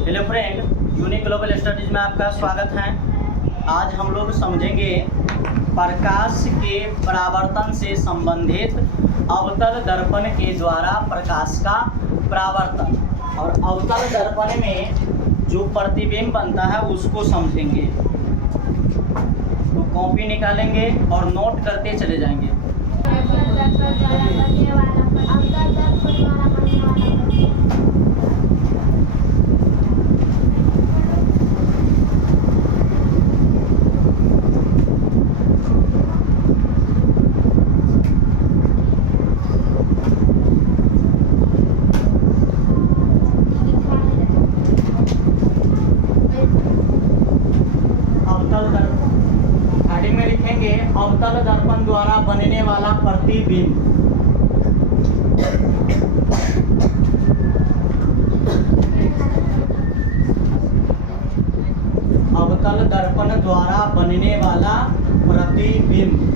Hello friend, unique global studies में आपका स्वागत है। आज हम लोग समझेंगे प्रकाश के परावर्तन से संबंधित अवतल दर्पण के द्वारा प्रकाश का परावर्तन, और अवतल दर्पण में जो प्रतिबिंब बनता है उसको समझेंगे। तो कॉपी निकालेंगे और नोट करते चले जाएंगे। हेडिंग में लिखेंगे अवतल दर्पण द्वारा बनने वाला प्रतिबिंब। अवतल दर्पण द्वारा बनने वाला प्रतिबिंब।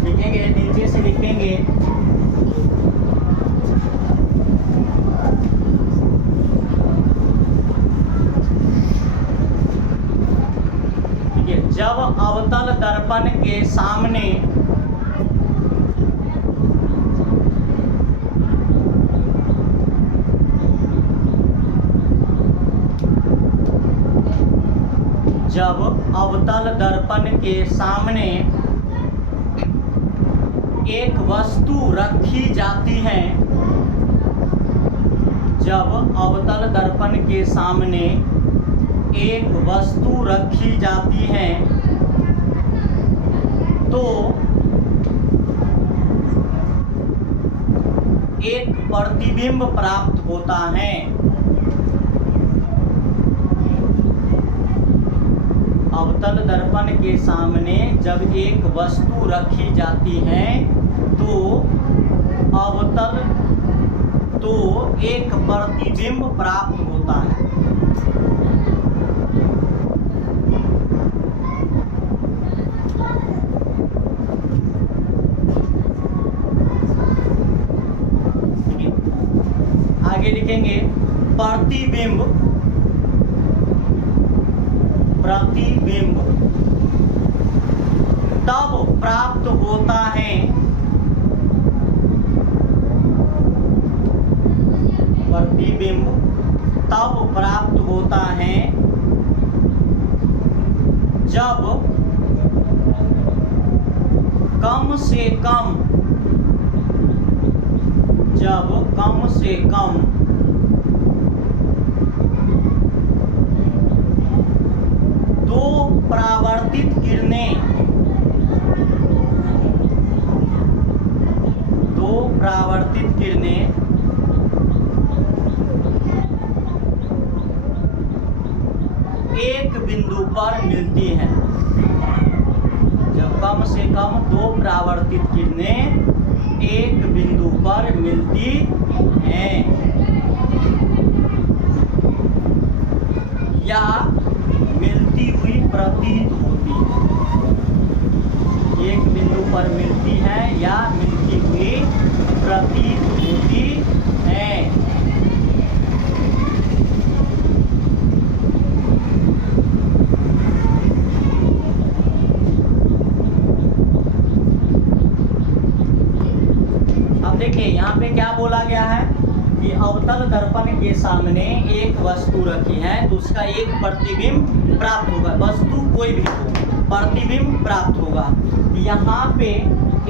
लिखेंगे, नीचे से लिखेंगे जब अवतल दर्पण के सामने एक वस्तु रखी जाती है, जब अवतल दर्पण के सामने एक वस्तु रखी जाती है तो एक प्रतिबिंब प्राप्त होता है। अवतल दर्पण के सामने जब एक वस्तु रखी जाती है तो एक प्रतिबिंब प्राप्त होता है। आगे लिखेंगे प्रतिबिंब तब प्राप्त होता है जब कम से कम दो परावर्तित किरणें एक बिंदु पर मिलती हैं। जब कम से कम दो परावर्तित किरणें एक बिंदु पर मिलती हैं या मिलती हुई प्रतीत होती है, एक बिंदु पर मिलती है या मिलती हुई प्रतीत होती है। अब देखिए यहाँ पे क्या बोला गया है कि अवतल दर्पण के सामने एक वस्तु रखी है तो उसका एक प्रतिबिंब प्राप्त होगा। वस्तु कोई भी हो, प्रतिबिंब प्राप्त होगा। यहाँ पे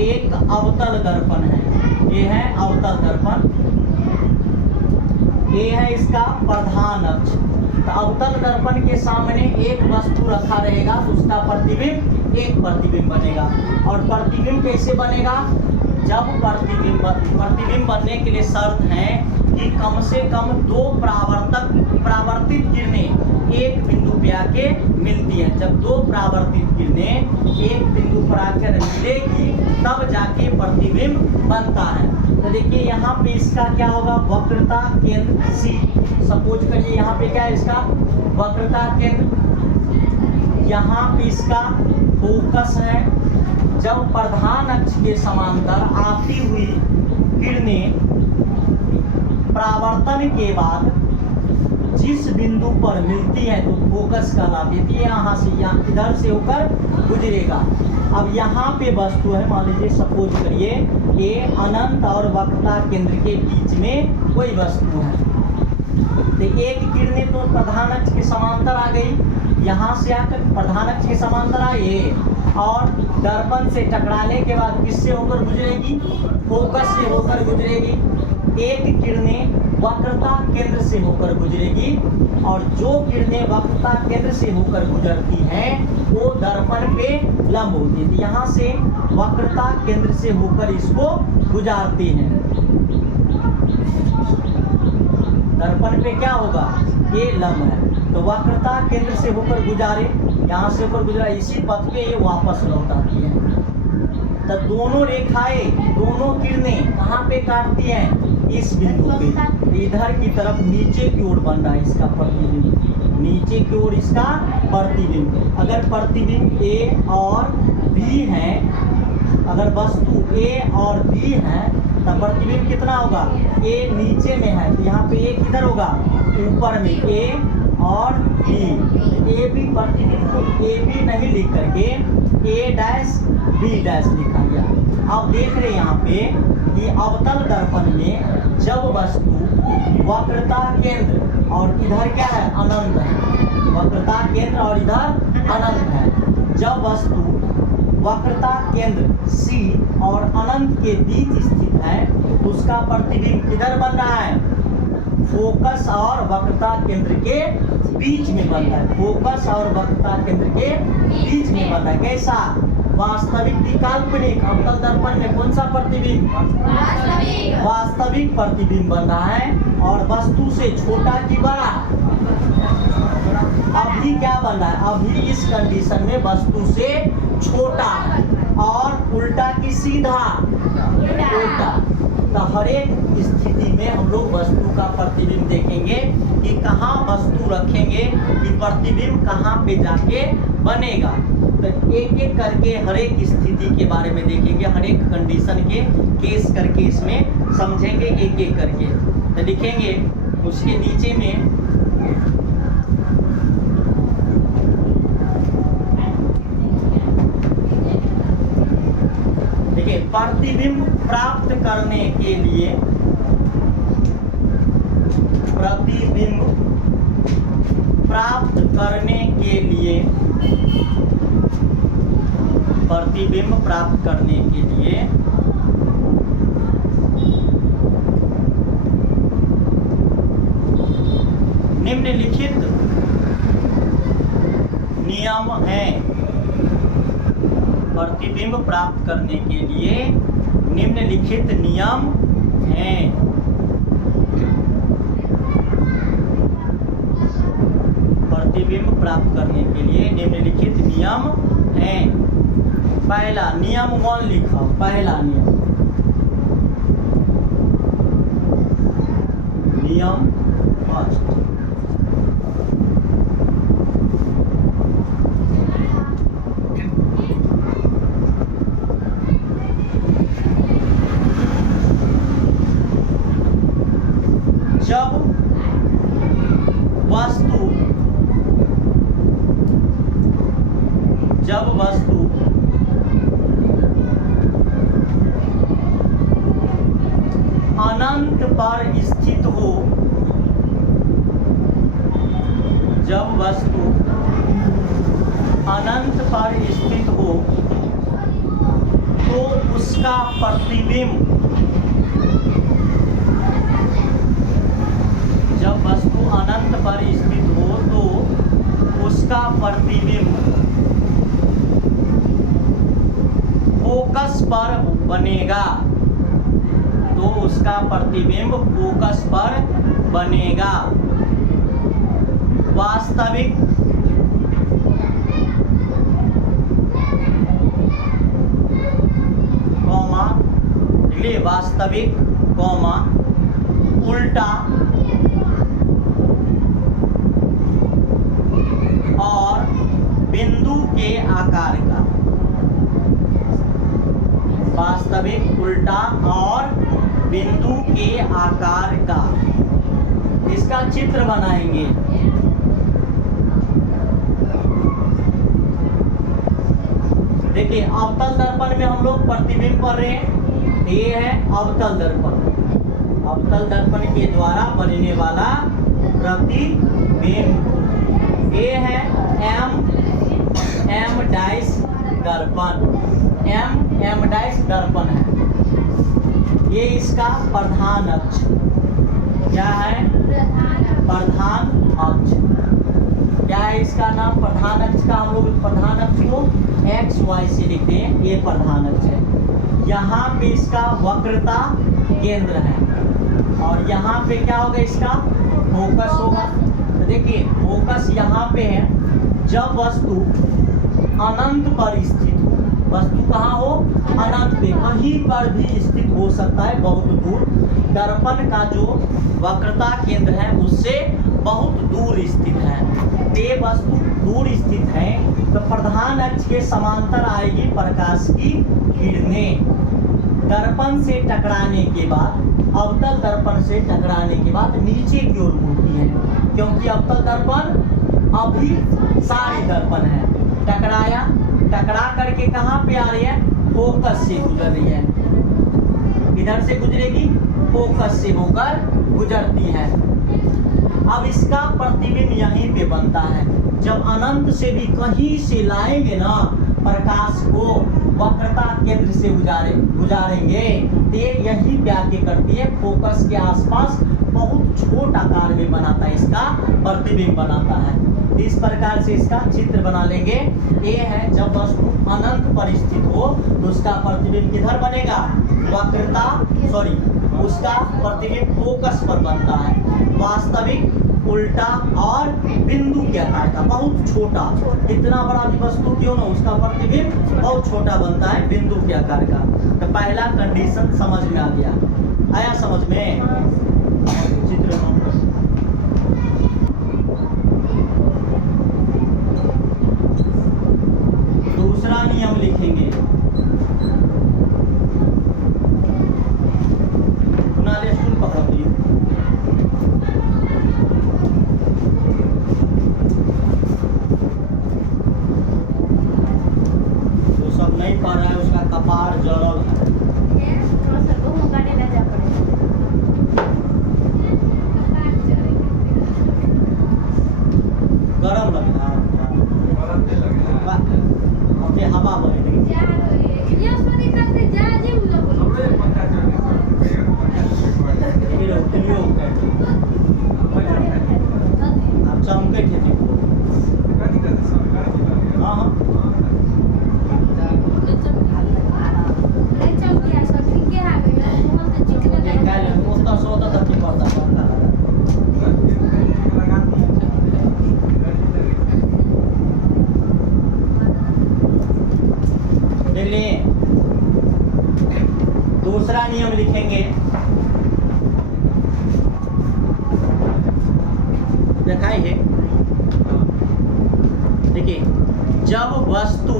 एक अवतल दर्पण है, ये है अवतल दर्पण, ये है इसका प्रधान अक्ष। तो अवतल दर्पण के सामने एक वस्तु रखा रहेगा तो उसका प्रतिबिंब एक प्रतिबिंब बनेगा। और प्रतिबिंब कैसे बनेगा? जब प्रतिबिंब बनने के लिए शर्त है कि कम से कम दो परावर्तित किरणें एक बिंदु पे आके मिलती है। जब दो परावर्तित किरणें एक बिंदु पर आकर मिलेगी तब जाके प्रतिबिंब बनता है। तो तो देखिए यहाँ पे इसका क्या होगा, वक्रता केंद्र सी। सपोज करिए यहाँ पे क्या है इसका वक्रता केंद्र, यहाँ पे इसका फोकस है। जब प्रधान अक्ष के समांतर आती हुई किरणें परावर्तन के बाद जिस बिंदु पर मिलती है तो फोकस कहलाती है। यहाँ से यहाँ इधर से होकर गुजरेगा। अब यहाँ पे वस्तु है, मान लीजिए सपोज करिए ये अनंत और वक्रता केंद्र के बीच में कोई वस्तु है। तो एक किरणें तो प्रधान अक्ष के समांतर आ गई, यहाँ से आकर प्रधान अक्ष के समांतर आई और दर्पण से टकराने के बाद किससे होकर गुजरेगी, फोकस से होकर गुजरेगी। एक किरणें वक्रता केंद्र से होकर गुजरेगी और जो किरणें वक्रता केंद्र से होकर गुजरती हैं वो दर्पण पे लंब होती है। यहाँ से वक्रता केंद्र से होकर इसको गुजारती हैं। दर्पण पे क्या होगा, ये लंब है, तो वक्रता केंद्र से होकर गुजारे, यहाँ से होकर गुजरा, इसी पथ पे ये वापस लौट आती है। तो दोनों रेखाएं, दोनों किरणें कहाँ पे काटती हैं, इस बिंदु पे। इधर की तरफ नीचे की ओर बन रहा है इसका प्रतिबिंब, नीचे की ओर इसका प्रतिबिंब। अगर प्रतिबिंब ए और बी है, अगर वस्तु ए और बी है तो प्रतिबिंब कितना होगा, ए नीचे में है तो यहाँ पे ए किधर होगा, ऊपर में, ए और बी। ए बी प्रतिबिंब को ए बी नहीं लिख करके ए डैश बी डैश लिखा गया। अब देख रहे हैं यहाँ पे कि अवतल दर्पण में जब वस्तु वक्रता केंद्र और इधर क्या है, अनंत है, वक्रता केंद्र और इधर अनंत है। जब वस्तु वक्रता केंद्र सी और अनंत के बीच स्थित है उसका प्रतिबिंब किधर बन रहा है, फोकस और वक्रता केंद्र के बीच में बन रहा है। फोकस और वक्रता केंद्र के बीच में बन रहा है। कैसा, वास्तविक की काल्पनिक। अवतल दर्पण में कौन सा प्रतिबिंब, वास्तविक प्रतिबिंब बन रहा है और वस्तु से छोटा कि बड़ा। अभी क्या बन रहा है, अभी इस कंडीशन में वस्तु से छोटा और उल्टा की सीधा, उल्टा। तो हर एक स्थिति में हम लोग वस्तु का प्रतिबिंब देखेंगे कि कहाँ वस्तु रखेंगे कि प्रतिबिंब कहाँ पे जाके बनेगा। तो एक एक करके हर एक स्थिति के बारे में देखेंगे, हर एक कंडीशन के केस करके इसमें समझेंगे एक एक करके। तो लिखेंगे उसके नीचे में देखिए, प्रतिबिंब प्राप्त करने के लिए, प्रतिबिंब प्राप्त करने के लिए, प्रतिबिंब प्राप्त करने के लिए निम्नलिखित नियम हैं। प्रतिबिंब प्राप्त करने के लिए निम्नलिखित नियम हैं। प्रतिबिंब प्राप्त करने के लिए निम्नलिखित नियम हैं। पहला नियम 1 लिखा, पहला नियम, नियम फर्स्ट, जब वस्तु अनंत पर स्थित हो, जब वस्तु अनंत पर स्थित हो तो उसका प्रतिबिंब, जब वस्तु अनंत पर स्थित हो तो उसका प्रतिबिंब फोकस पर बनेगा, तो उसका प्रतिबिंब फोकस पर बनेगा। वास्तविक कॉमा, वास्तविक कॉमा उल्टा और बिंदु के आकार का, वास्तविक उल्टा और बिंदु के आकार का, इसका चित्र बनाएंगे। देखिए अवतल दर्पण में हम लोग प्रतिबिंब पढ़ रहे हैं, ये है अवतल दर्पण। अवतल दर्पण के द्वारा बनने वाला प्रतिबिंब, ये है एम डाइस दर्पण, एम डाइस दर्पण है। ये इसका प्रधान अक्ष, क्या है? प्रधान अक्ष। क्या है इसका नाम? प्रधान अक्ष का हम लोग प्रधान अक्ष को XY से लिखते हैं, ये प्रधान अक्ष है। यहाँ पे इसका वक्रता केंद्र है और यहाँ पे क्या होगा? इसका फोकस होगा। तो देखिए फोकस यहाँ पे है। जब वस्तु अनंत पर स्थित हो, वस्तु कहाँ हो? अनंत पे, कहीं पर भी स्थित हो सकता है, बहुत दूर। दर्पण का जो वक्रता केंद्र है उससे बहुत दूर स्थित है। ये वस्तु दूर स्थित है तो प्रधान अक्ष के समांतर आएगी प्रकाश की किरणें। दर्पण से टकराने के बाद, अवतल दर्पण से टकराने के बाद नीचे की ओर मुड़ती है, क्योंकि अवतल दर्पण अभिसारी दर्पण है। टकरा करके कहाँ पे आ रही है? फोकस से गुजर रही है। इधर से गुजरेगी, फोकस से होकर गुजरती है। अब इसका प्रतिबिंब यहीं पे बनता है। जब अनंत से भी कहीं से लाएंगे ना प्रकाश को, वक्रता केंद्र से गुजारेंगे तो यही पे आके करती है, फोकस के आसपास बहुत छोटा आकार में बनाता है, इसका प्रतिबिंब बनाता है। इस प्रकार से इसका चित्र बना लेंगे। ये है जब वस्तु अनंत पर स्थित हो तो उसका प्रतिबिंब किधर बनेगा? उसका प्रतिबिंब फोकस पर बनता है, वास्तविक, उल्टा और बिंदु के आकार का, बहुत छोटा। इतना बड़ा भी वस्तु क्यों ना, उसका प्रतिबिंब बहुत छोटा बनता है, बिंदु के आकार का। तो पहला कंडीशन समझ में आ गया। आया समझ में? चित्र दूसरा नियम लिखेंगे। नहीं पा रहा है, उसका कपार जड़ल है। गरम लग रहा है, हवा बहेगी। चमके थे दूसरा नियम लिखेंगे। दिखाई है, देखिए जब वस्तु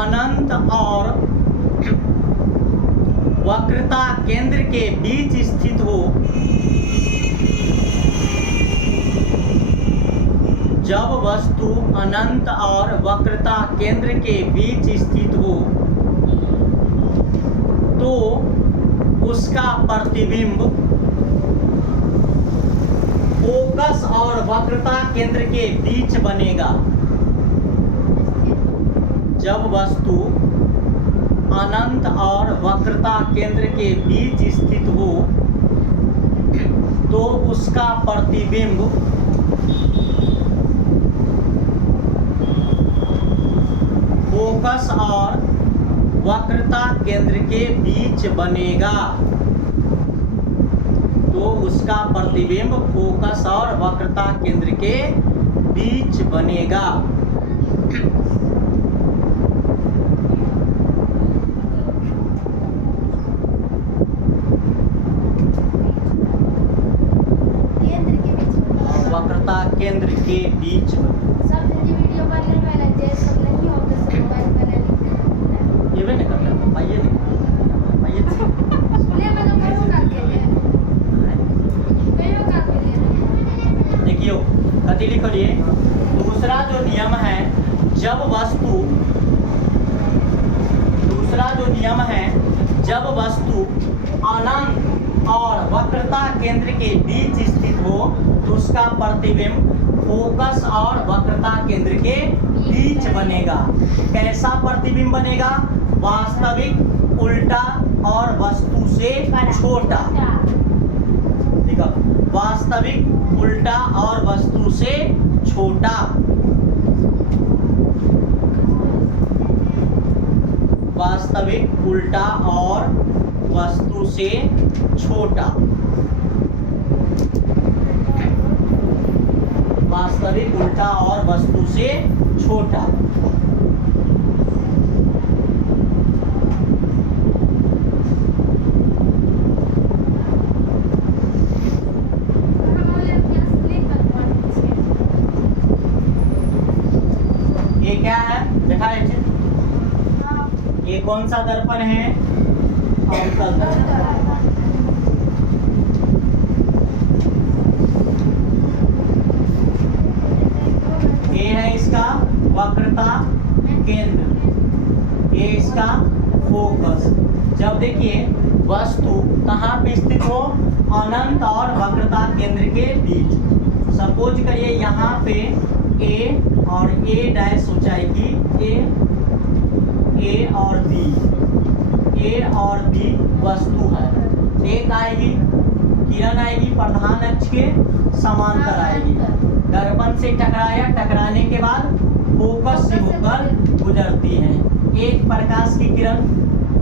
अनंत और वक्रता केंद्र के बीच स्थित हो, जब वस्तु अनंत और वक्रता केंद्र के बीच स्थित हो तो उसका प्रतिबिंब फोकस और वक्रता केंद्र के बीच बनेगा। जब वस्तु अनंत और वक्रता केंद्र के बीच स्थित हो तो उसका प्रतिबिंब फोकस और वक्रता केंद्र के बीच बनेगा। तो उसका प्रतिबिंब फोकस और वक्रता केंद्र के बीच बनेगा। वक्रता केंद्र के बीच वीडियो बनने वाला जैसे नहीं होता सब मोबाइल बना लिखते ये भी नहीं करता पाइए नहीं ले मतलब करो करके ले कयो करके ले देखियो कथी लिखिए। दूसरा जो नियम है जब वस्तु अनंत और वक्रता केंद्र के बीच स्थित हो तो उसका प्रतिबिंब फोकस और वक्रता केंद्र के बीच बनेगा। कैसा प्रतिबिंब बनेगा? वास्तविक, उल्टा और वस्तु से छोटा। देखो, वास्तविक, उल्टा और वस्तु से छोटा। वास्तविक, उल्टा और वस्तु से छोटा। वास्तविक, उल्टा और वस्तु से छोटा। ये क्या है? देखा लीजिए, ये कौन सा दर्पण है? अवतल दर्पण। ये है इसका वक्रता केंद्र, ये इसका फोकस। जब देखिए वस्तु कहाँ पे स्थित हो? अनंत और वक्रता केंद्र के बीच। सपोज करिए यहाँ पे ए और ए डैश हो जाएगी, ए और बी वस्तु है। एक आएगी, किरण आएगी प्रधान अक्ष के समांतर आएगी, दर्पण से टकराने के बाद फोकस से होकर गुजरती है। एक प्रकाश की किरण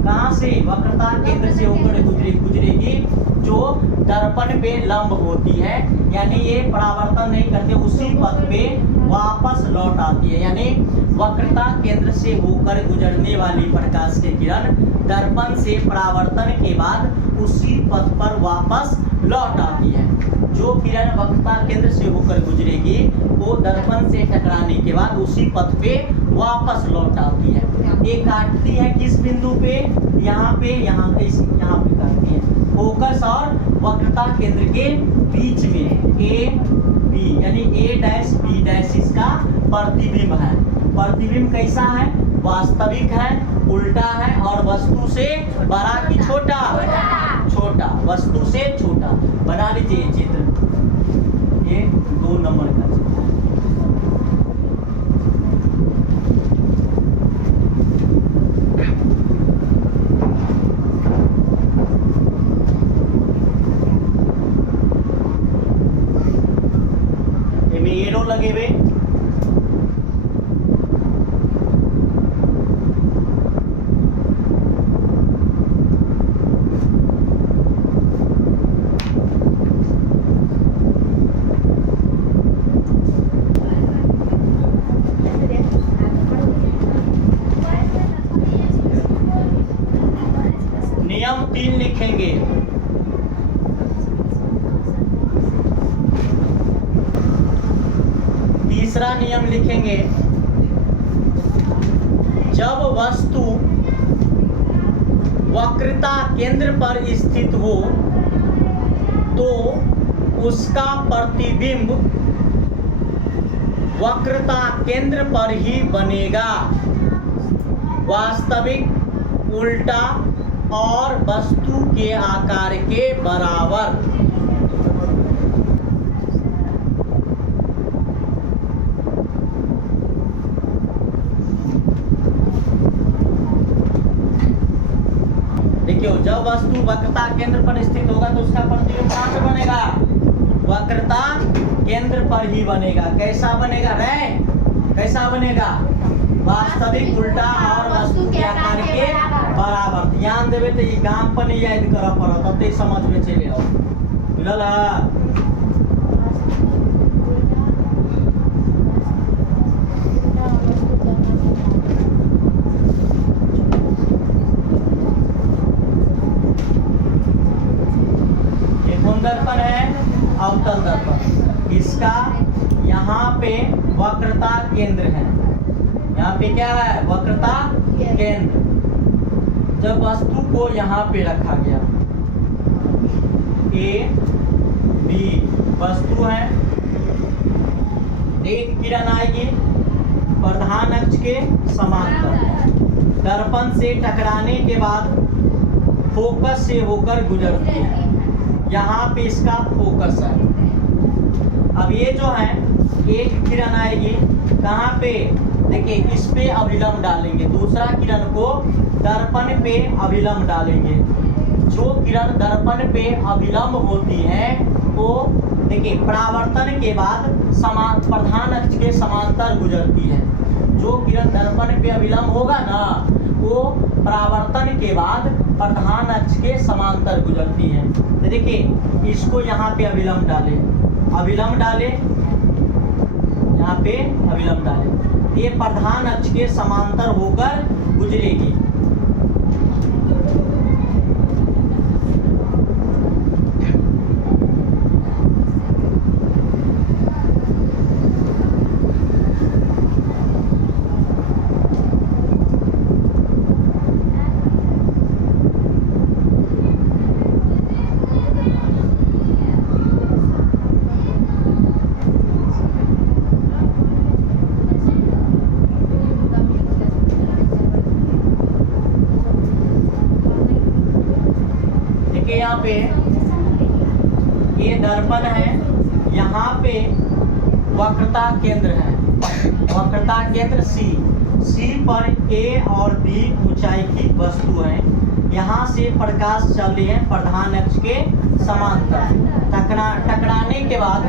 कहाँ से? वक्रता केंद्र से होकर गुजरेगी, जो दर्पण पे लंब होती है, यानी ये परावर्तन नहीं करते, उसी पथ पे वापस लौट आती है। यानी वक्रता केंद्र से होकर गुजरने वाली प्रकाश की किरण दर्पण से परावर्तन के बाद उसी पथ पर वापस लौट आती है। जो किरण वक्रता केंद्र से होकर गुजरेगी वो दर्पण से टकराने के बाद उसी पथ पे वापस लौट आती है। ये काटती है किस बिंदु पे? यहाँ पे काटती है फोकस और वक्रता केंद्र के बीच में, ए बी, यानी ए डैश बी डैश इसका प्रतिबिंब है। प्रतिबिंब कैसा है? वास्तविक है, उल्टा है और वस्तु से बड़ा कि छोटा? छोटा, वस्तु से छोटा। बना लीजिए चित्र, ये 2 नंबर का चित्र। एरो लगे हुए, नियम 3 लिखेंगे। तीसरा नियम लिखेंगे, जब वस्तु वक्रता केंद्र पर स्थित हो तो उसका प्रतिबिंब वक्रता केंद्र पर ही बनेगा। वास्तविक, उल्टा और वस्तु के आकार के बराबर। देखियो, जब वस्तु वक्रता केंद्र पर स्थित होगा तो उसका प्रतिबिंब कहाँ पे बनेगा? वक्रता केंद्र पर ही बनेगा। कैसा बनेगा रे? कैसा बनेगा? वास्तविक, उल्टा और वस्तु के आकार के बराबर। ध्यान देवे तो ये गांव पर नहीं याद कर पड़त, तब समझ में चले आओ। गलत। ये कौन दर्पण है? अवतल दर्पण। इसका यहाँ पे वक्रता केंद्र है। यहाँ पे क्या है? वक्रता केंद्र। जब वस्तु को यहाँ पे रखा गया, ए बी वस्तु है, एक किरण आएगी प्रधान अक्ष के समांतर, दर्पण से टकराने के बाद फोकस से होकर गुजरती है। यहाँ पे इसका फोकस है। अब ये जो है एक किरण आएगी कहाँ पे? देखिए इस पे अभिलंब डालेंगे, दूसरा किरण को दर्पण पे अभिलंब डालेंगे। जो किरण दर्पण पे अभिलंब होती है वो देखिए परावर्तन के बाद प्रधान अक्ष के समांतर गुजरती है। जो किरण दर्पण पे अभिलंब होगा ना वो परावर्तन के बाद प्रधान अक्ष के समांतर गुजरती है। तो देखिए इसको यहाँ पे अभिलंब डाले, यहाँ पे अभिलंब डाले, ये प्रधान अक्ष के समांतर होकर गुजरेगी। यहाँ पे ये दर्पण है, यहाँ पे वक्रता केंद्र है, वक्रता केंद्र सी पर ए और बी ऊंचाई की वस्तु है। यहाँ से प्रकाश चल रही है प्रधान अक्ष के समांतर, टकराने के बाद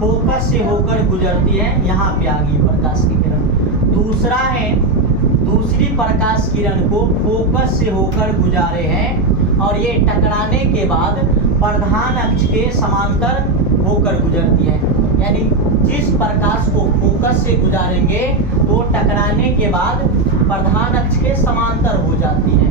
फोकस से होकर गुजरती है। यहाँ पे आ गई प्रकाश की किरण। दूसरा है दूसरी प्रकाश किरण को फोकस से होकर गुजारे हैं और ये टकराने के बाद प्रधान अक्ष के समांतर होकर गुजरती है। यानी जिस प्रकाश को फोकस से गुजारेंगे तो टकराने के बाद प्रधान अक्ष के समांतर हो जाती है।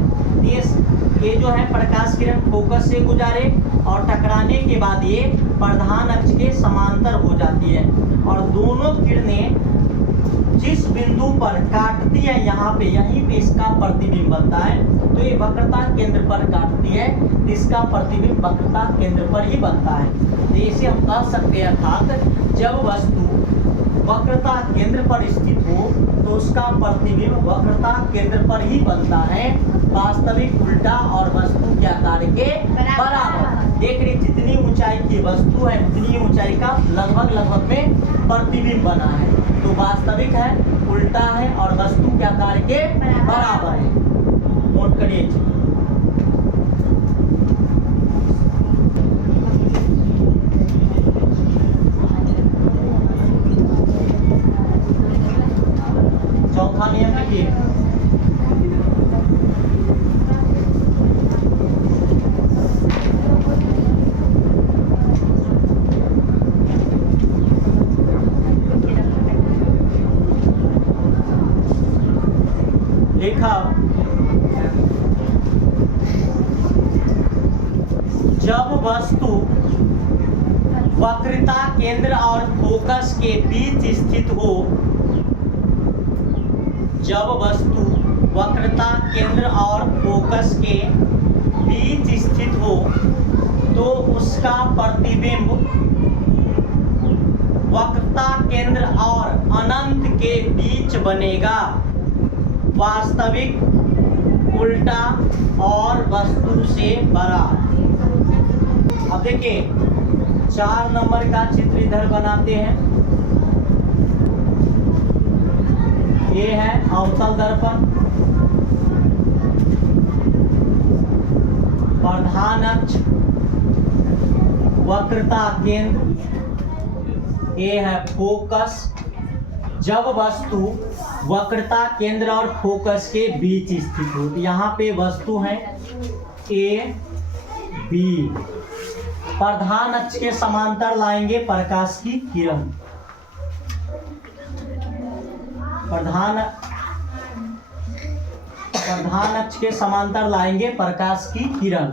ये जो है प्रकाश किरण फोकस से गुजारे और टकराने के बाद ये प्रधान अक्ष के समांतर हो जाती है और दोनों किरणें जिस बिंदु पर काटती है यहाँ पे, यहीं पे इसका प्रतिबिंब बनता है। तो ये वक्रता केंद्र पर काटती है, इसका प्रतिबिंब वक्रता केंद्र पर ही बनता है। तो इसे हम कह सकते हैं अर्थात जब वस्तु वक्रता केंद्र पर स्थित हो तो उसका प्रतिबिंब वक्रता केंद्र पर ही बनता है, वास्तविक उल्टा और वस्तु के आकार के बराबर। देख रही जितनी ऊंचाई की वस्तु है उतनी ऊंचाई का लगभग में प्रतिबिंब बना है, तो वास्तविक है, उल्टा है और वस्तु के आकार के बराबर है। नोट करिए। चौथा नियम लिखिए। लिखा जब वस्तु वक्रता केंद्र और फोकस के बीच स्थित हो, जब वस्तु वक्रता केंद्र और फोकस के बीच स्थित हो तो उसका प्रतिबिंब वक्रता केंद्र और अनंत के बीच बनेगा, वास्तविक, उल्टा और वस्तु से बड़ा। अब देखिए 4 नंबर का चित्र इधर बनाते हैं। ये है अवतल दर्पण, प्रधान अक्ष, वक्रता केंद्र, ये है फोकस। जब वस्तु वक्रता केंद्र और फोकस के बीच स्थित हो, यहाँ पे वस्तु है ए बी प्रधान अक्ष के समांतर लाएंगे प्रकाश की किरण। प्रधान अक्ष के समांतर लाएंगे प्रकाश की किरण।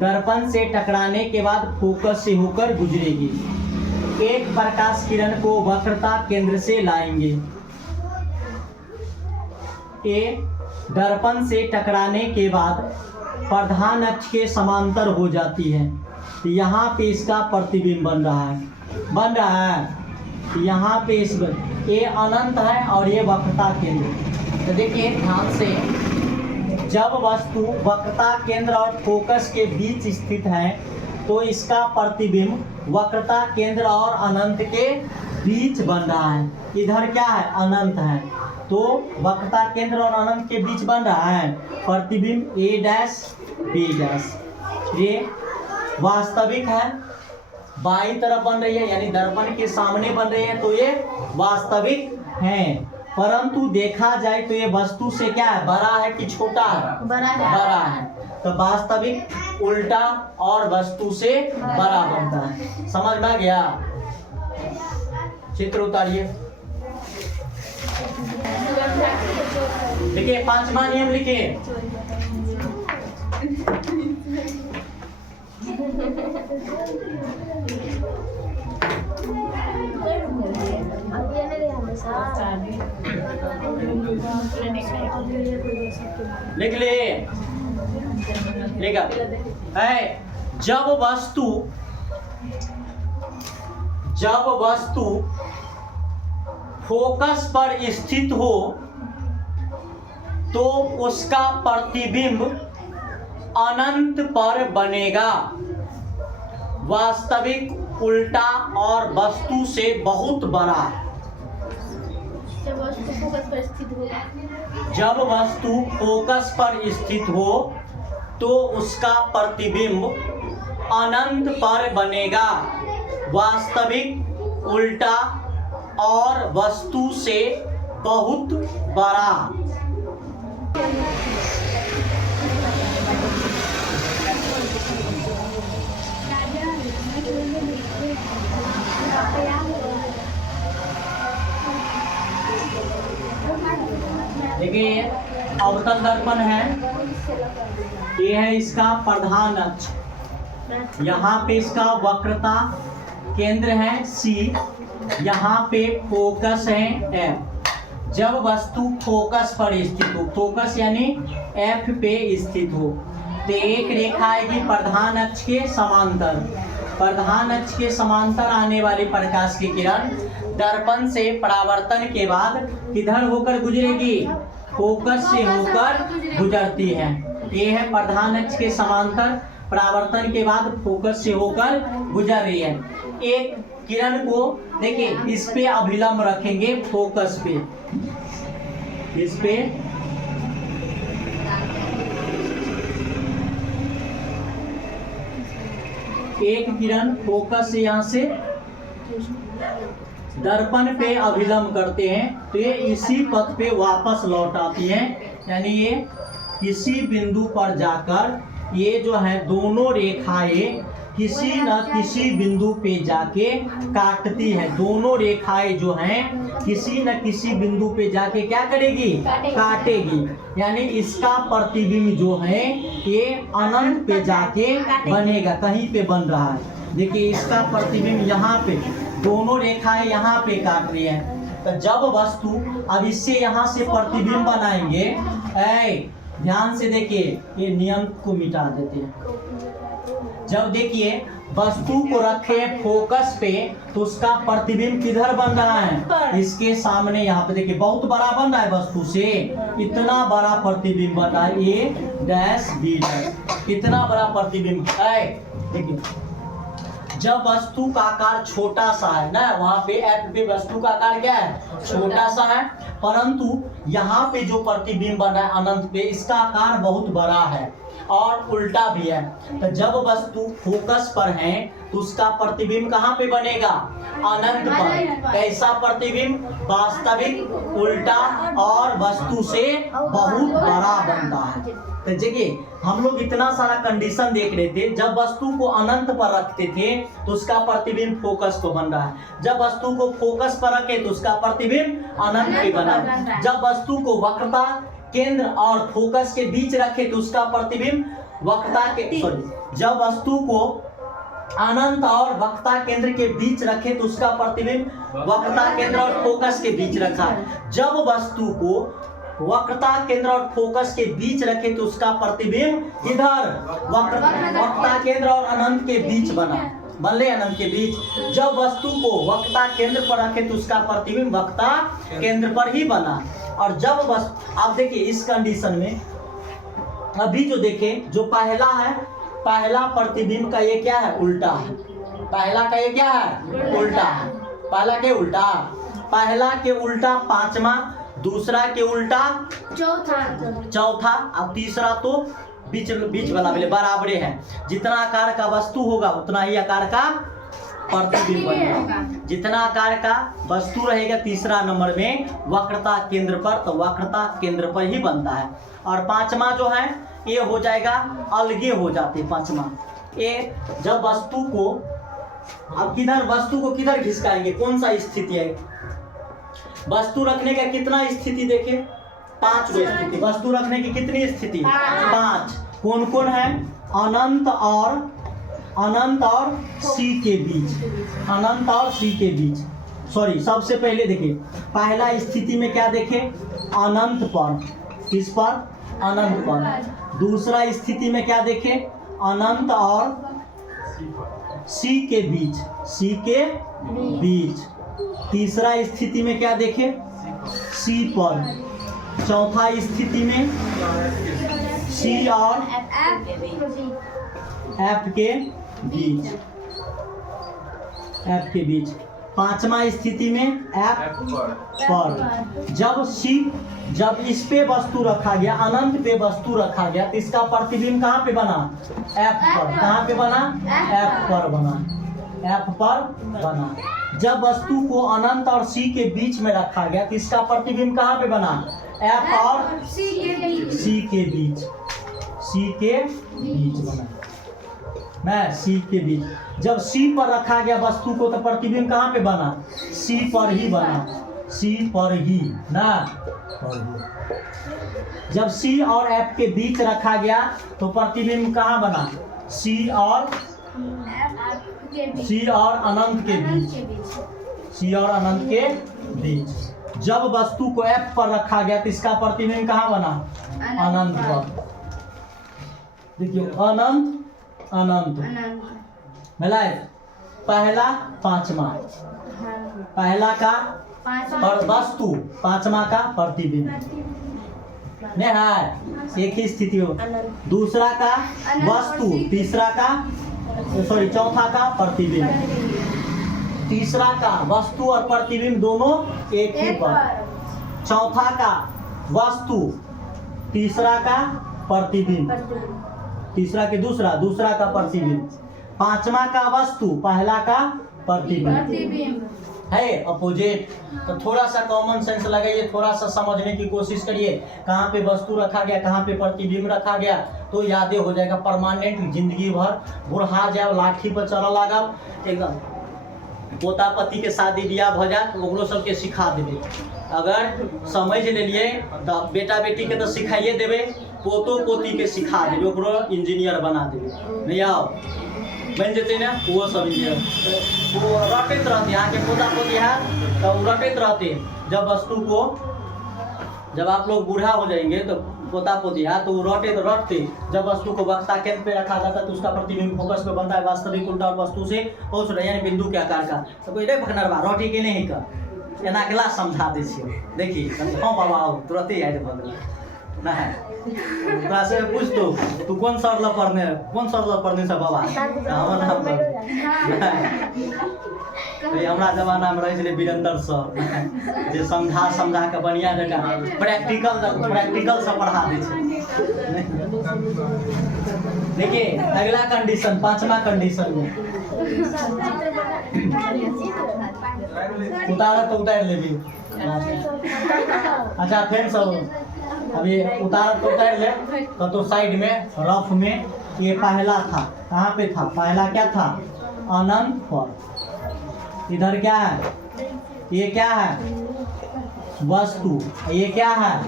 दर्पण से टकराने के बाद फोकस से होकर गुजरेगी। एक प्रकाश किरण को वक्रता केंद्र से लाएंगे। ए दर्पण से टकराने के बाद प्रधान अक्ष के समांतर हो जाती है। तो यहाँ पे इसका प्रतिबिंब बन रहा है। यहाँ पे इस ये अनंत है और ये वक्रता केंद्र। तो देखिए ध्यान से, जब वस्तु वक्रता केंद्र और फोकस के बीच स्थित है तो इसका प्रतिबिंब वक्रता केंद्र और अनंत के बीच बन रहा है। इधर क्या है? अनंत है, तो वक्रता केंद्र और अनंत के बीच बन रहा है प्रतिबिंब ए डैश बी डैश। ये वास्तविक है, बाईं तरफ बन रही है यानी दर्पण के सामने बन रही है, तो ये वास्तविक है। परंतु देखा जाए तो ये वस्तु से क्या है? बड़ा है कि छोटा है? बड़ा है। तो वास्तविक उल्टा और वस्तु से बड़ा बनता है। समझ में आ गया? चित्र उतारिए। देखिए पांचवा नियम लिखिए। लिख लिए लिखा है। जब वस्तु फोकस पर स्थित हो तो उसका प्रतिबिंब अनंत पर बनेगा। वास्तविक उल्टा और वस्तु से बहुत बड़ा। जब वस्तु फोकस पर स्थित हो तो उसका प्रतिबिंब अनंत पर बनेगा। वास्तविक उल्टा और वस्तु से बहुत बड़ा। देखिए अवतल दर्पण है, ये है इसका प्रधान अक्ष। यहाँ पे इसका वक्रता केंद्र है सी, यहाँ पे फोकस है एफ। जब वस्तु फोकस पर स्थित हो, फोकस यानी एफ पे स्थित हो, तो एक रेखा आएगी प्रधान अक्ष के समांतर। प्रधान अक्ष के समांतर आने वाली प्रकाश की किरण दर्पण से परावर्तन के बाद किधर होकर गुजरेगी? फोकस से होकर गुजरती है। ये है प्रधान अक्ष के समांतर, परावर्तन के बाद फोकस से होकर गुजर रही है। एक किरण को देखिए, इस पे अभिलंब रखेंगे फोकस पे, इस पे एक किरण फोकस से यहाँ से दर्पण पे अभिलंब करते हैं तो ये इसी पथ पे वापस लौट आती है। यानी ये किसी बिंदु पर जाकर ये जो है दोनों रेखाएं किसी न किसी बिंदु पे जाके काटती है। दोनों रेखाएं जो हैं किसी न किसी बिंदु पे जाके क्या करेगी? काटेगी। यानी इसका प्रतिबिंब जो है ये अनंत पे जाके बनेगा, कहीं पे बन रहा है। देखिए इसका प्रतिबिंब यहाँ पे, दोनों रेखाएं यहाँ पे काट रही है। तो जब वस्तु, अब इससे यहाँ से प्रतिबिंब बनाएंगे, ध्यान से देखिए, ये नियम को मिटा देते हैं। जब देखिए वस्तु को रखे फोकस पे तो उसका प्रतिबिंब किधर बन रहा है? इसके सामने। यहाँ पे देखिए बहुत बड़ा बन रहा है, वस्तु से इतना बड़ा प्रतिबिंब बन रहा है। ए डैश बी डैश, इतना बड़ा प्रतिबिंब है। देखिए जब वस्तु का आकार छोटा सा है ना, वहाँ पे एफ पे वस्तु का आकार क्या है? छोटा सा है, परंतु यहाँ पे जो प्रतिबिंब बन रहा है अनंत पे, इसका आकार बहुत बड़ा है और उल्टा भी है। तो जब वस्तु फोकस पर है तो उसका प्रतिबिंब कहाँ पे बनेगा? अनंत पर। कैसा प्रतिबिंब? वास्तविक उल्टा और वस्तु से बहुत बड़ा बनता है। तो देखिए हम लोग इतना सारा कंडीशन देख रहे थे। जब वस्तु को अनंत पर रखते थे तो उसका प्रतिबिंब फोकस को बन रहा है, जब वस्तु को फोकस पर रखे तो उसका प्रतिबिंब अनंत पे बना, जब वस्तु को वक्रता केंद्र और फोकस के बीच रखे तो उसका प्रतिबिंब वक्रता के जब वस्तु को अनंत और वक्रता केंद्र के बीच रखे तो उसका प्रतिबिंब वक्रता केंद्र और फोकस के बीच रखा। जब वस्तु को वक्रता केंद्र और फोकस के बीच रखे तो उसका प्रतिबिंब इधर वक्रता केंद्र और अनंत के बीच बनले अनंत के बीच। जब वस्तु को वक्रता केंद्र पर रखे तो उसका प्रतिबिंब वक्रता केंद्र पर ही बना। और जब वस्तु आप देखिए इस कंडीशन में अभी जो देखें जो पहला है, पहला प्रतिबिंब का ये क्या है, उल्टा है। पहला का ये क्या है, उल्टा है। पहला के उल्टा, पहला के उल्टा पांचवा, दूसरा के उल्टा चौथा, अब तीसरा तो बीच वाला बराबरे है। जितना आकार का वस्तु होगा उतना ही आकार का प्रतिबिंब बनेगा। जितना आकार का वस्तु रहेगा तीसरा नंबर में वक्रता केंद्र पर, तो वक्रता केंद्र पर ही बनता है। और पांचवा जो है ये हो जाएगा अलगे हो जाते। पांचवा ये जब वस्तु को अब वस्तु को किधर घिसकाएंगे, कौन सा स्थिति है, वस्तु रखने का कितना स्थिति देखें, 5 स्थिति। वस्तु रखने की कितनी स्थिति, 5। कौन कौन है, अनंत और सी के बीच, अनंत और सी के बीच। सॉरी सबसे पहले देखिए पहला स्थिति में क्या देखें, अनंत पर, किस पर, अनंत पर। दूसरा स्थिति में क्या देखें, अनंत और सी के बीच, सी के बीच। तीसरा स्थिति में क्या देखें, सी पर। चौथा स्थिति में सी और एफ के बीच, एफ के बीच। पांचवा स्थिति में एफ पर। जब इस पे वस्तु रखा गया, अनंत पे वस्तु रखा गया, तो इसका प्रतिबिंब कहाँ पे बना, एफ पर। कहाँ पे बना, एफ पर बना, एफ पर बना। जब वस्तु को अनंत और सी के बीच में रखा गया तो इसका प्रतिबिंब कहाँ पे बना, एफ और सी के बीच, सी के बीच बना, मैं सी के बीच। जब सी पर रखा गया वस्तु को तो प्रतिबिंब कहाँ पे बना, सी पर ही बना, सी पर ही ना। जब सी और एफ के बीच रखा गया तो प्रतिबिंब कहाँ बना, सी और अनंत के बीच, सी और अनंत के बीच। जब वस्तु को एफ पर रखा गया तो इसका प्रतिबिंब कहाँ बना, अनंत पर। देखिए अनंत अनंत मिलाए, पहला पांचवा, पहला का पर वस्तु, पांचवा का प्रतिबिंब नहीं है, एक ही स्थिति हो। दूसरा का वस्तु, तीसरा का चौथा का प्रतिबिंब। तीसरा का वस्तु और प्रतिबिंब दोनों एक ही पर। चौथा का वस्तु, तीसरा का प्रतिबिंब, तीसरा के दूसरा का प्रतिबिंब। पांचवा का वस्तु, पहला का प्रतिबिंब है, अपोजिट। तो थोड़ा सा कॉमन सेंस लगाइए, थोड़ा सा समझने की कोशिश करिए, कहाँ पे वस्तु रखा गया, कहाँ पे प्रतिबिंब रखा गया, तो यादें हो जाएगा परमानेंट, जिंदगी भर। बुढ़ा जाओ लाठी पर चल लगाओ, एकदम पोता पति के शादी ब्याह भ जाए तो सबके सिखा देवे। अगर समझ लिए तो बेटा बेटी के तो सिखाइए देवे, पोतो पोती के सिखा देवे, ओकरो इंजीनियर बना देवे। नहीं आओ बन जेते ना वो सब इंजीनियर, वो रटत रहते, यहाँ के पोता पोती है तो रटत रहते। जब वस्तु को, जब आप लोग बूढ़ा हो जाएंगे तो पोता पोती है तो वो रटते। जब वस्तु को वक्रता केंद्र पे रखा जाता है तो उसका प्रतिबिंब फोकस पे बनता है, वास्तविक उल्टा और वस्तु से पहुंच रहे यानी बिंदु के आकार का। तो कोई नहीं पकड़ना बा रोटी के नहीं कर एना अगला समझा दे छियै। देखिए हाँ बाबा आओ तुरंत ही याद भऽ गेल ना है। तोरा से पूछ तू कौन सर ला पढ़ने से बाबा हमर नाम तो हमरा जमाना में रहे छले वीरेंद्र सर, जे समझा के बढ़िया जगह प्रैक्टिकल से पढ़ा दे छै। देखिए अगला कंडीशन, पांचवा कंडीशन में उतार लेबी। अच्छा फ्रेंड सब अभी उतार ले तो साइड में रफ में ये पहला था, कहाँ पे था पहला, क्या था अनंत पर। इधर क्या है, ये क्या है वस्तु, ये क्या है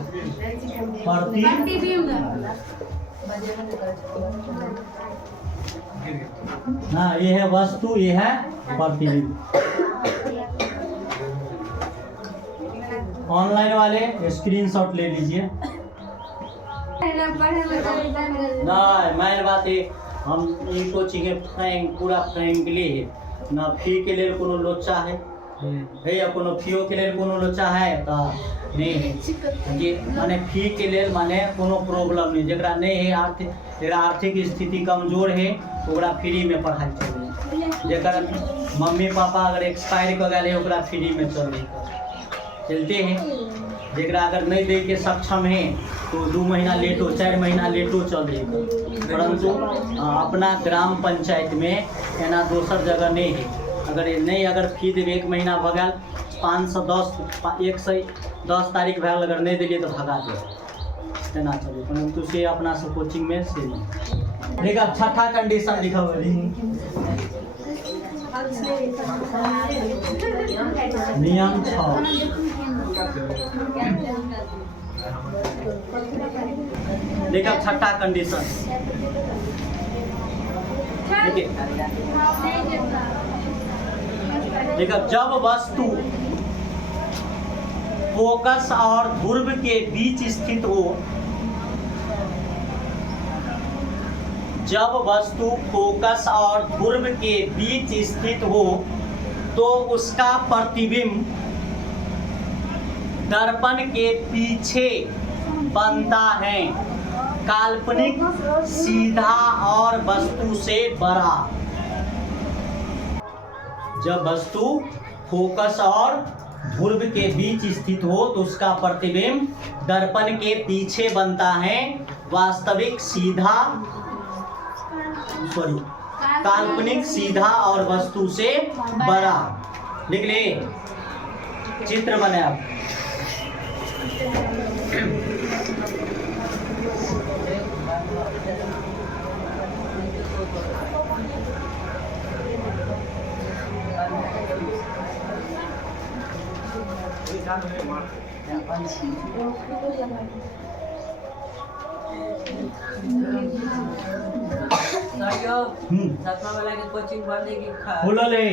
प्रतिबिंब। हाँ ये है वस्तु, ये है प्रतिबिंब। ऑनलाइन वाले स्क्रीनशॉट ले लीजिए। नहीं मैंने बात है, हम इनको चाहिए फ्रैंक, पूरा फ्रैंकली है ना, फी के लिए कोनो लोचा है या कोनो फीओ के लिए कोनो लोचा है तो नहीं है ये, माने फी के लिए माने कोनो प्रॉब्लम नहीं, जरा नहीं है आर्थिक स्थिति कमजोर है ओकरा फ्री में पढ़ाई चले, जरा मम्मी पापा अगर एक्सपायर कर गए ओकरा फ्री में चलते हैं, जरा अगर नहीं दे के सक्षम है तो 2 महीना लेटो 4 महीना लेटो चलेगा, परंतु अपना ग्राम पंचायत में एना दोसर जगह नहीं है। अगर नहीं अगर फी देवे 1 महीना भगल 110 तारीख भगल अगर नहीं दिलिए तो भगा दे तेना चले, परंतु से अपना से कोचिंग में से नहीं। देखा छठा कंडीशन लिखा हुआ है नियम 6। देखा छठा कंडीशन देखा, जब वस्तु फोकस और ध्रुव के बीच स्थित हो, जब वस्तु फोकस और ध्रुव के बीच स्थित हो तो उसका प्रतिबिंब दर्पण के पीछे बनता है, काल्पनिक, सीधा और वस्तु से बड़ा। जब वस्तु फोकस और ध्रुव के बीच स्थित हो तो उसका प्रतिबिंब दर्पण के पीछे बनता है, वास्तविक, सीधा, काल्पनिक, सीधा और वस्तु से बड़ा। लिख ले, चित्र बने आप। सातवां वाला के कोचिंग भरने की खुलल है।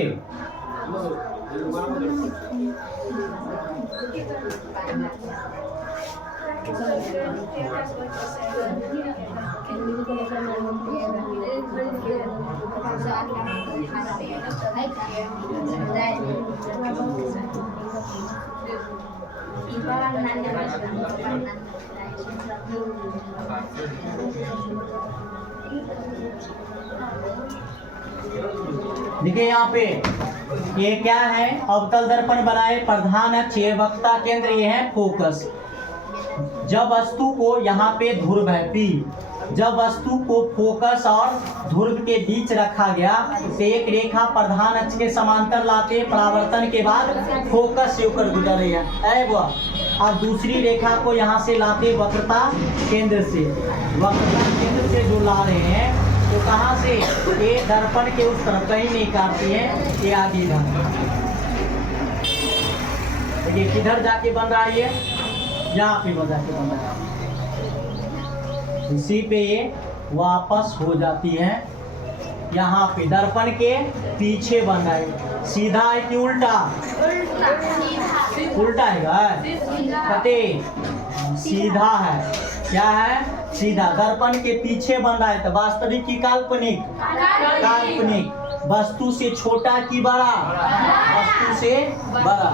देखिए यहाँ पे ये क्या है, अवतल दर्पण बनाए, प्रधान अक्ष ये वक्ता केंद्र, ये है फोकस। जब वस्तु को यहाँ पे ध्रुव है P, जब वस्तु को फोकस और ध्रुव के बीच रखा गया तो एक रेखा प्रधान अक्ष के समांतर लाते, परावर्तन के बाद फोकस से होकर गुजर रही है और दूसरी रेखा को यहाँ से लाते वक्रता केंद्र से, वक्रता केंद्र से जो ला रहे हैं तो कहाँ से, ये दर्पण के उस तरफ कहीं नहीं काटती है, ये आगे इधर। देखिए किधर जाके बन रहा है, ये यहाँ पे बन जाके बन रहा है, इसी पे ये वापस हो जाती है, यहाँ पे दर्पण के पीछे बन रहा है। सीधा है कि उल्टा? उल्टा है, पते सीधा है, क्या है सीधा, दर्पण के पीछे बन रहा है। तो वास्तविक की काल्पनिक? काल्पनिक। वस्तु से छोटा कि बड़ा? वस्तु से बड़ा,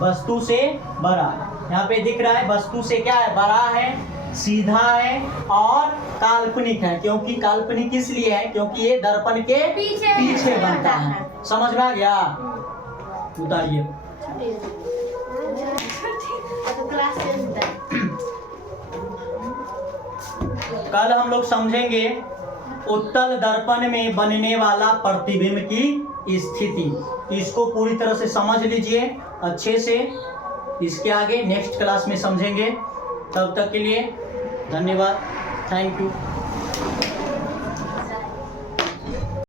वस्तु से बड़ा। यहाँ पे दिख रहा है वस्तु से क्या है, बड़ा है, सीधा है और काल्पनिक है। क्योंकि काल्पनिक इसलिए है क्योंकि ये दर्पण के पीछे बनता है। समझ में आ गया? उतारिए। कल हम लोग समझेंगे उत्तल दर्पण में बनने वाला प्रतिबिंब की स्थिति। इसको पूरी तरह से समझ लीजिए अच्छे से। इसके आगे नेक्स्ट क्लास में समझेंगे। तब तक के लिए धन्यवाद, थैंक यू।